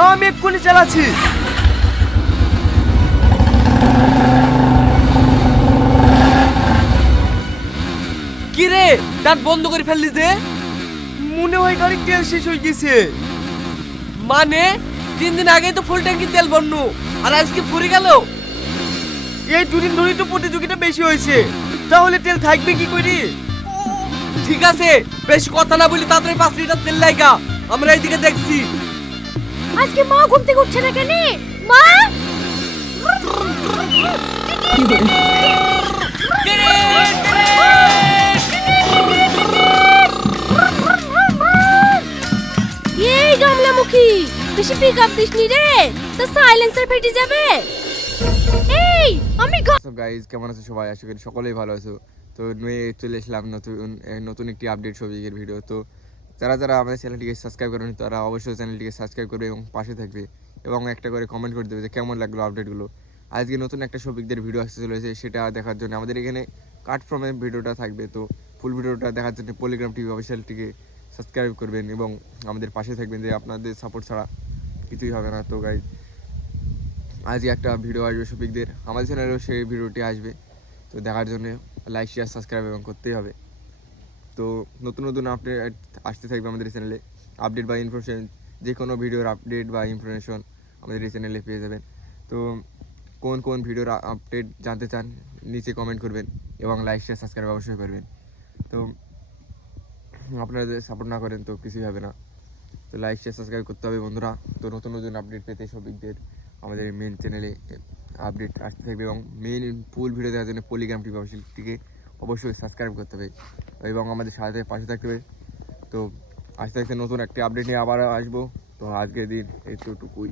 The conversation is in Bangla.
আমি এক্ষুনি চালাচ্ছি। কি রে, দাঁত বন্ধ করে ফেললি যে? মনে হয় গাড়ির তেল শেষ হয়ে গেছে। মানে 3 দিন আগেই তো ফুল ট্যাঙ্কি তেল ভরনু, আর আজকে ফুরে গেল। এই দুদিন ধরেই তো প্রতিযোগিতা বেশি হয়েছে, তাহলে তেল থাকবে কি করি? ঠিক আছে, বেশি কথা না বলি তাড়াতাড়ি 5 লিটার তেল লাগা, আমরা এইদিকে দেখছি। আজকে মা ঘুম থেকে উঠছে না কেন? মা! এই গামলামুখী, বেশি পিক আপ দিসনি রে, তো সাইলেন্সার ফেটে যাবে। এই আমি সো গাইজ, কেমন আছো সবাই? আশা করি সকলেই ভালো আছো। তো নিয়ে চলে এসলাম নতুন একটি আপডেট সবিকের ভিডিও। তো যারা যারা আমাদের চ্যানেলটিকে সাবস্ক্রাইব করেনি তারা অবশ্যই চ্যানেলটিকে সাবস্ক্রাইব করবে এবং পাশে থাকবে এবং একটা করে কমেন্ট করে দেবে যে কেমন লাগলো আপডেটগুলো। আজকে নতুন একটা সবিকদের ভিডিও আসতে চলেছে, সেটা দেখার জন্য আমাদের এখানে কাট ফ্রমের ভিডিওটা থাকবে। তো ফুল ভিডিওটা দেখার জন্য পলিগ্রাম টিভি অফিসিয়ালটিকে সাবস্ক্রাইব করবেন এবং আমাদের পাশে থাকবেন, যে আপনাদের সাপোর্ট ছাড়া কিছুই হবে না। তো গাইজ, আজকে একটা ভিডিও আসবে শফিকদের, আমাদের চ্যানেলেও সেই ভিডিওটি আসবে। তো দেখার জন্য লাইক শেয়ার সাবস্ক্রাইব এবং করতেই হবে। তো নতুন নতুন আপডেট আসতে থাকবে আমাদের চ্যানেলে, আপডেট বা ইনফরমেশন, যে কোনো ভিডিওর আপডেট বা ইনফরমেশন আমাদের এই চ্যানেলে পেয়ে যাবেন। তো কোন কোন ভিডিওর আপডেট জানতে চান নিচে কমেন্ট করবেন এবং লাইক শেয়ার সাবস্ক্রাইব অবশ্যই করবেন। তো আপনারা যদি সাপোর্ট না করেন তো কিছুই হবে না। তো লাইক শেয়ার সাবস্ক্রাইব করতে হবে বন্ধুরা। তো নতুন নতুন আপডেট পেতে শফিকদের আমাদের মেন চ্যানেলে আপডেট আসতে থাকবে এবং মেন ফুল ভিডিও দেওয়ার জন্য পলিগ্রাম টিভি অফিসিয়ালটিকে অবশ্যই সাবস্ক্রাইব করতে হবে এবং আমাদের সাথে পাশে থাকতে হবে। তো আস্তে আস্তে নতুন একটি আপডেট নিয়ে আবার আসবো। তো আজকের দিন এইটুকুই।